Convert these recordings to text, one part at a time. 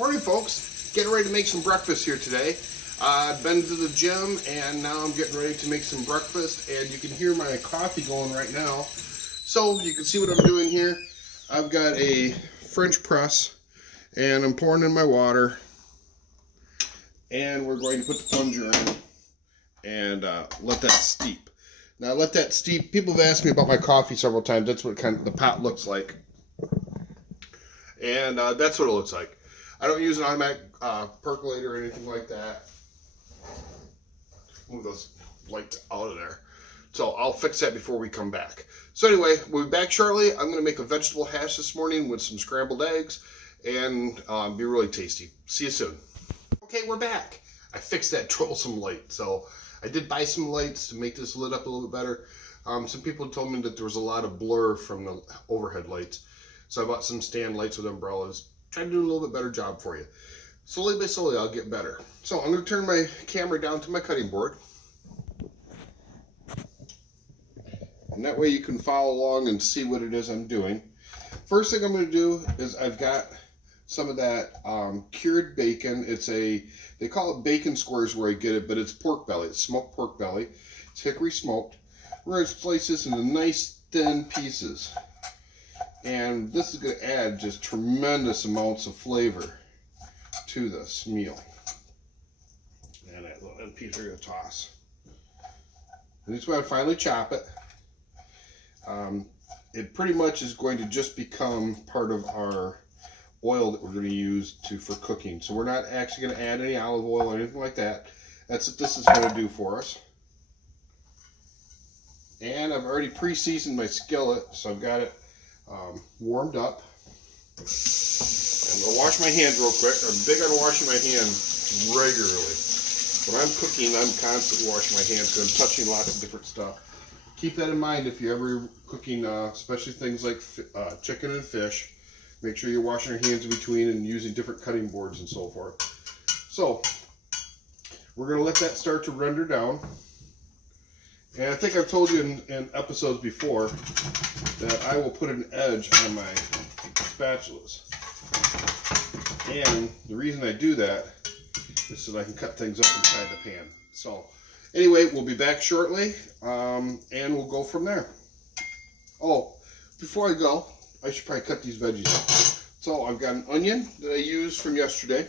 Morning, folks. Getting ready to make some breakfast here today. I've been to the gym and now I'm getting ready to make some breakfast, and you can hear my coffee going right now. So you can see what I'm doing here. I've got a French press and I'm pouring in my water, and we're going to put the plunger in and let that steep. Now let that steep. People have asked me about my coffee several times. That's what kind of the pot looks like, and that's what it looks like. I don't use an automatic percolator or anything like that. Move those lights out of there. So I'll fix that before we come back. So anyway, we'll be back shortly. I'm going to make a vegetable hash this morning with some scrambled eggs, and be really tasty. See you soon. Okay, we're back. I fixed that troublesome light. So I did buy some lights to make this lit up a little bit better. Some people told me that there was a lot of blur from the overhead lights. So I bought some stand lights with umbrellas. Trying to do a little bit better job for you. Slowly by slowly, I'll get better. So I'm going to turn my camera down to my cutting board. And that way you can follow along and see what it is I'm doing. First thing I'm going to do is I've got some of that cured bacon. They call it bacon squares where I get it, but it's pork belly. It's smoked pork belly. It's hickory smoked. We're going to slice this into nice thin pieces. And this is going to add just tremendous amounts of flavor to this meal. And that piece we're going to toss. And this is where I finally chop it. It pretty much is going to just become part of our oil that we're going to use for cooking. So we're not actually going to add any olive oil or anything like that. That's what this is going to do for us. And I've already pre-seasoned my skillet, so I've got it warmed up. I'm going to wash my hands real quick. I'm big on washing my hands regularly. When I'm cooking, I'm constantly washing my hands because I'm touching lots of different stuff. Keep that in mind if you're ever cooking, especially things like chicken and fish. Make sure you're washing your hands in between and using different cutting boards and so forth. So, we're going to let that start to render down. And I think I've told you in episodes before that I will put an edge on my spatulas. And the reason I do that is so that I can cut things up inside the pan. So anyway, we'll be back shortly, and we'll go from there. Oh, before I go, I should probably cut these veggies up. So I've got an onion that I used from yesterday.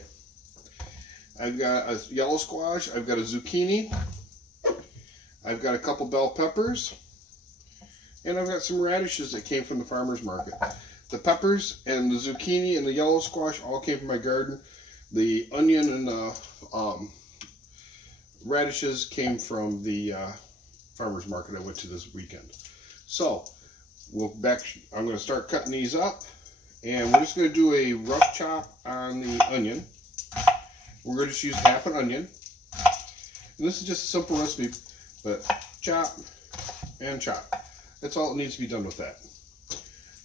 I've got a yellow squash. I've got a zucchini. I've got a couple bell peppers, and I've got some radishes that came from the farmer's market. The peppers and the zucchini and the yellow squash all came from my garden. The onion and the radishes came from the farmer's market I went to this weekend. So I'm going to start cutting these up, and we're just going to do a rough chop on the onion. We're going to just use half an onion, and this is just a simple recipe. But chop and chop. That's all that needs to be done with that.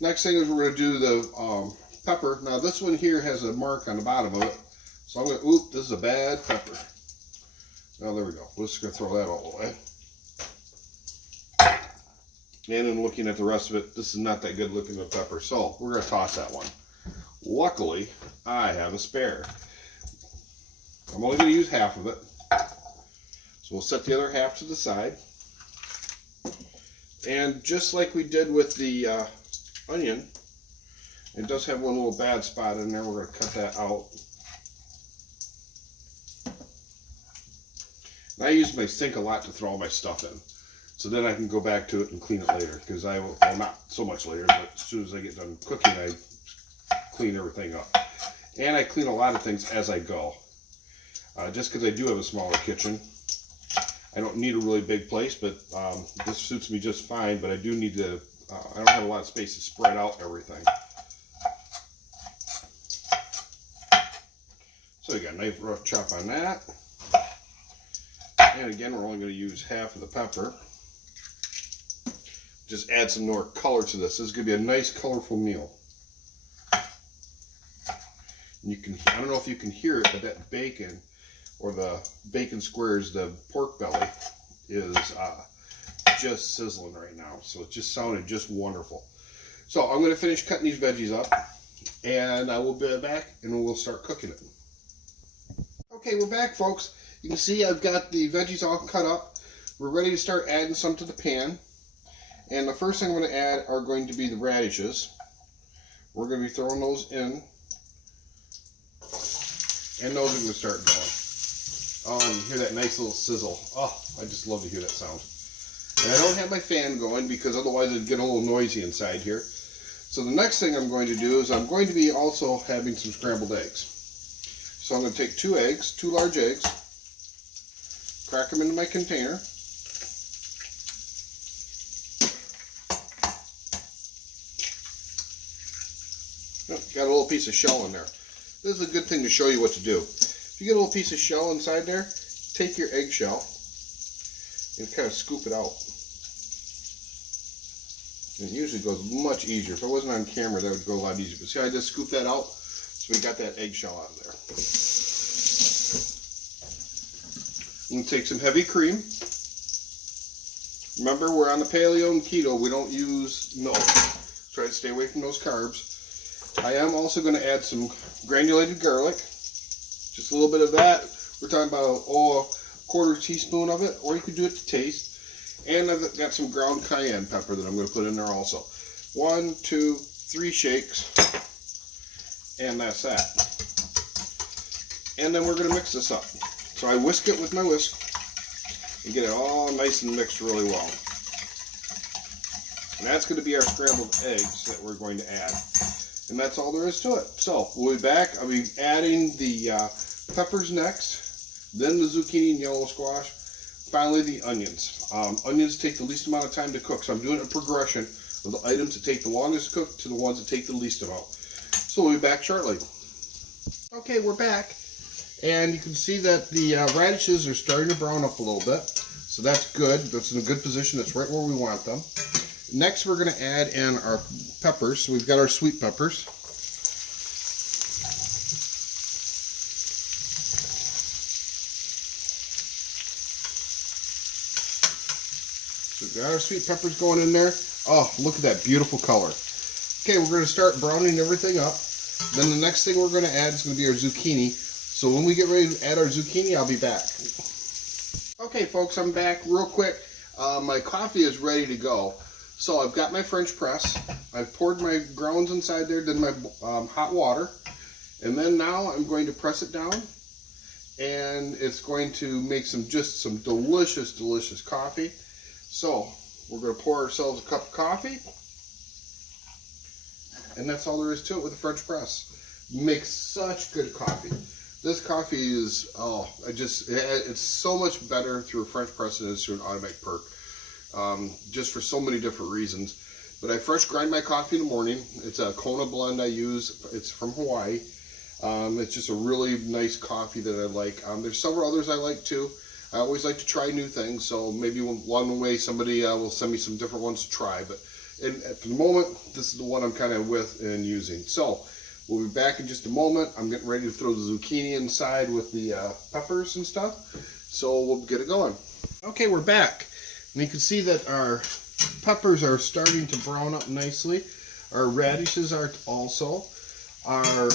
Next thing is we're going to do the pepper. Now this one here has a mark on the bottom of it. So I'm going to, this is a bad pepper. Now there we go. We're just going to throw that all away. And in looking at the rest of it, this is not that good looking of pepper. So we're going to toss that one. Luckily, I have a spare. I'm only going to use half of it. So we'll set the other half to the side. And just like we did with the onion, it does have one little bad spot in there. We're going to cut that out. And I use my sink a lot to throw all my stuff in. So then I can go back to it and clean it later. Because well, not so much later, but as soon as I get done cooking, I clean everything up. And I clean a lot of things as I go. Just because I do have a smaller kitchen. I don't need a really big place, but this suits me just fine, but I do need to, I don't have a lot of space to spread out everything. So we got a nice rough chop on that. And again, we're only going to use half of the pepper. Just add some more color to this. This is going to be a nice, colorful meal. And you can, I don't know if you can hear it, but that bacon, or the bacon squares, the pork belly, is just sizzling right now. So it just sounded just wonderful. So I'm going to finish cutting these veggies up, and I will be back and we'll start cooking it. Okay, we're back, folks. You can see I've got the veggies all cut up. We're ready to start adding some to the pan. And the first thing I'm going to add are going to be the radishes. We're going to be throwing those in. And those are going to start going. Oh, and you hear that nice little sizzle. Oh, I just love to hear that sound. And I don't have my fan going because otherwise it'd get a little noisy inside here. So the next thing I'm going to do is I'm going to be also having some scrambled eggs. So I'm going to take 2 eggs, 2 large eggs, crack them into my container. Oh, got a little piece of shell in there. This is a good thing to show you what to do. If you get a little piece of shell inside there, take your eggshell and kind of scoop it out. And it usually goes much easier. If I wasn't on camera, that would go a lot easier. But see, I just scooped that out, so we got that eggshell out of there. I'm going to take some heavy cream. Remember, we're on the paleo and keto. We don't use milk. Try to stay away from those carbs. I am also going to add some granulated garlic. Just a little bit of that. We're talking about a quarter teaspoon of it, or you could do it to taste. And I've got some ground cayenne pepper that I'm going to put in there also. 1, 2, 3 shakes, and that's that. And then we're going to mix this up. So I whisk it with my whisk and get it all nice and mixed really well. And that's going to be our scrambled eggs that we're going to add. And that's all there is to it. So we'll be back. I'll be adding the peppers next, then the zucchini and yellow squash, finally the onions. Onions take the least amount of time to cook, so I'm doing a progression of the items that take the longest to cook to the ones that take the least amount. So we'll be back shortly. Okay, we're back, and you can see that the radishes are starting to brown up a little bit, so that's good. That's in a good position. That's right where we want them. Next, we're going to add in our peppers. So we've got our sweet peppers. So we've got our sweet peppers going in there. Oh, look at that beautiful color. Okay, we're going to start browning everything up. Then the next thing we're going to add is going to be our zucchini. So when we get ready to add our zucchini, I'll be back. Okay, folks, I'm back real quick. My coffee is ready to go. So I've got my French press. I've poured my grounds inside there, then my hot water. And then now I'm going to press it down. And it's going to make some delicious, delicious coffee. So we're going to pour ourselves a cup of coffee. And that's all there is to it with the French press. Makes such good coffee. This coffee is, it's so much better through a French press than it is through an automatic perk. Just for so many different reasons. But I fresh grind my coffee in the morning. It's a Kona blend I use. It's from Hawaii. It's just a really nice coffee that I like. There's several others I like too. I always like to try new things, so maybe along the way somebody will send me some different ones to try. But for the moment, this is the one I'm kind of with and using. So we'll be back in just a moment. I'm getting ready to throw the zucchini inside with the peppers and stuff. So we'll get it going. Okay, we're back. And you can see that our peppers are starting to brown up nicely. Our radishes are also. Our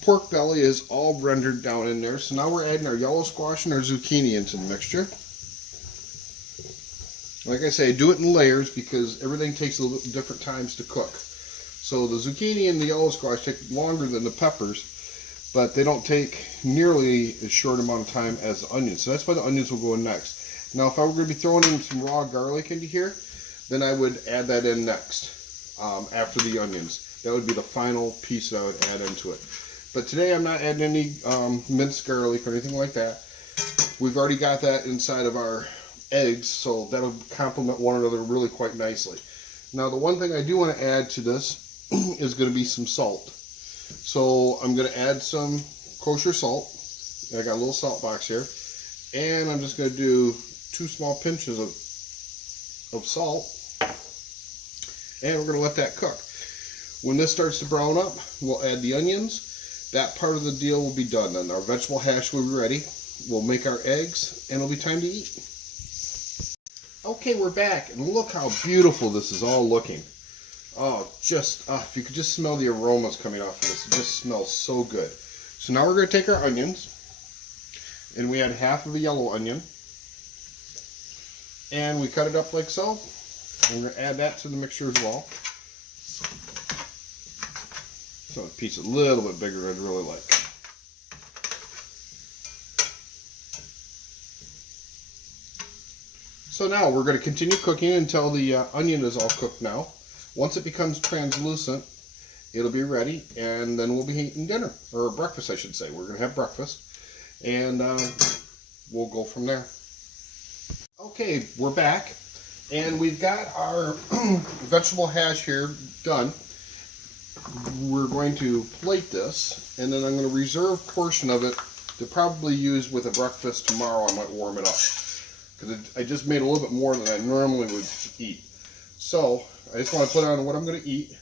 pork belly is all rendered down in there. So now we're adding our yellow squash and our zucchini into the mixture. Like I say, do it in layers because everything takes a little bit different times to cook. So the zucchini and the yellow squash take longer than the peppers, but they don't take nearly as short amount of time as the onions. So that's why the onions will go in next. Now, if I were going to be throwing in some raw garlic into here, then I would add that in next, after the onions. That would be the final piece that I would add into it. But today I'm not adding any minced garlic or anything like that. We've already got that inside of our eggs, so that'll complement one another really quite nicely. Now, the one thing I do want to add to this is going to be some salt. So I'm going to add some kosher salt. I got a little salt box here. And I'm just going to do 2 small pinches of salt. And we're going to let that cook. When this starts to brown up, we'll add the onions. That part of the deal will be done. Then our vegetable hash will be ready. We'll make our eggs, and it'll be time to eat. Okay, we're back, and look how beautiful this is all looking. Oh, just, if you could just smell the aromas coming off of this. It just smells so good. So now we're going to take our onions, and we add half of a yellow onion, and we cut it up like so. And we're going to add that to the mixture as well. So a piece a little bit bigger I'd really like. So now we're going to continue cooking until the onion is all cooked now. Once it becomes translucent, it'll be ready, and then we'll be eating dinner, or breakfast I should say. We're going to have breakfast, and we'll go from there. Okay, we're back, and we've got our vegetable hash here done. We're going to plate this, and then I'm going to reserve a portion of it to probably use with a breakfast tomorrow. I might warm it up, because I just made a little bit more than I normally would eat. So I just want to put on what I'm going to eat.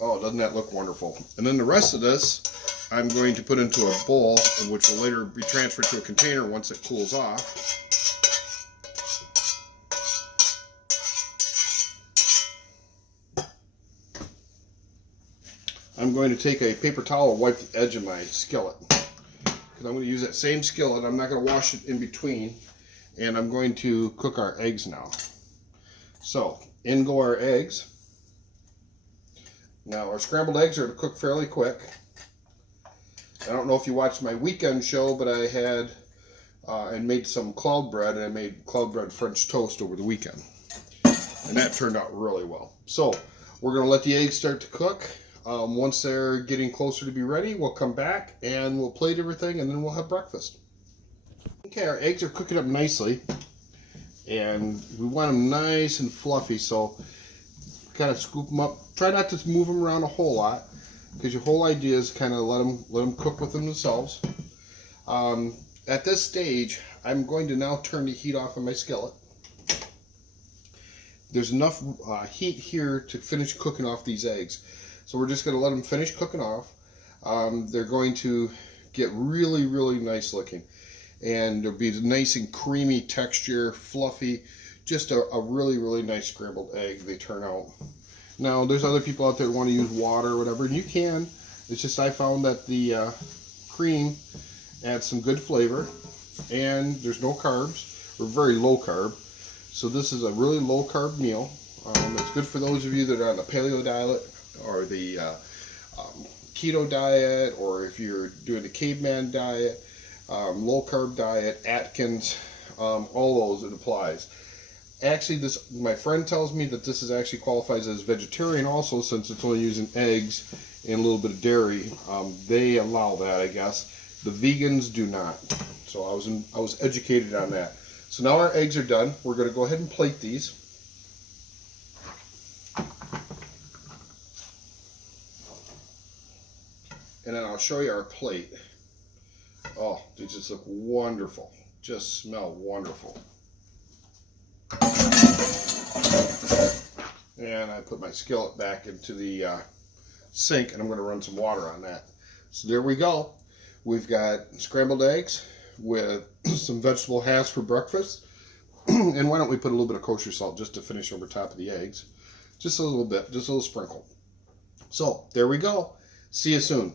Oh, doesn't that look wonderful? And then the rest of this I'm going to put into a bowl, which will later be transferred to a container once it cools off. I'm going to take a paper towel and wipe the edge of my skillet, because I'm going to use that same skillet. I'm not going to wash it in between. And I'm going to cook our eggs now. So, in go our eggs. Now, our scrambled eggs are to cook fairly quick. I don't know if you watched my weekend show, but I had and made some cloud bread, and I made cloud bread French toast over the weekend. And that turned out really well. So, we're going to let the eggs start to cook. Once they're getting closer to be ready, we'll come back and we'll plate everything, and then we'll have breakfast. Okay, our eggs are cooking up nicely, and we want them nice and fluffy, so kind of scoop them up. Try not to move them around a whole lot, because your whole idea is kind of let them cook with themselves. At this stage, I'm going to now turn the heat off of my skillet. There's enough heat here to finish cooking off these eggs, so we're just going to let them finish cooking off. They're going to get really, really nice looking. And there'll be a nice and creamy texture, fluffy, just a really, really nice scrambled egg they turn out. Now, there's other people out there that want to use water or whatever, and you can. It's just I found that the cream adds some good flavor, and there's no carbs, or very low carb. So this is a really low carb meal. It's good for those of you that are on the paleo diet, or the keto diet, or if you're doing the caveman diet. Low carb diet, Atkins, all those, it applies. Actually, my friend tells me that this actually qualifies as vegetarian also, since it's only using eggs and a little bit of dairy. They allow that, I guess. The vegans do not. So I was educated on that. So now our eggs are done. We're going to go ahead and plate these. And then I'll show you our plate. Oh, they just look wonderful. Just smell wonderful. And I put my skillet back into the sink, and I'm going to run some water on that. So there we go. We've got scrambled eggs with some vegetable hash for breakfast. And why don't we put a little bit of kosher salt just to finish over top of the eggs. Just a little bit, just a little sprinkle. So there we go. See you soon.